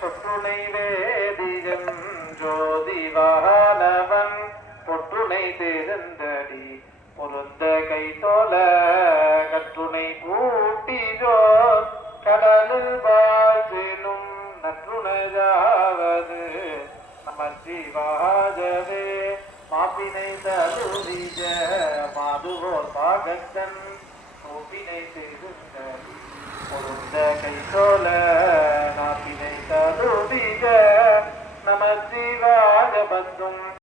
பொட்டுனை வேதியன் ஜோதிவானவன் பொட்டுனை தேர்ந்தடி பொருந்த கை தோல கற்றுனை கூட்டிஜோர் கடலில் வாழ்த்தினும் நற்றுணையாவது நமச்சிவாயவே மாப்பினை தருதிஜ மாதுவோர் பாகத்தன் கோப்பினை தேர்ந்தடி பொருந்த கை தோல நாப்பினை தருதிஜ நமச்சிவாய பந்தும்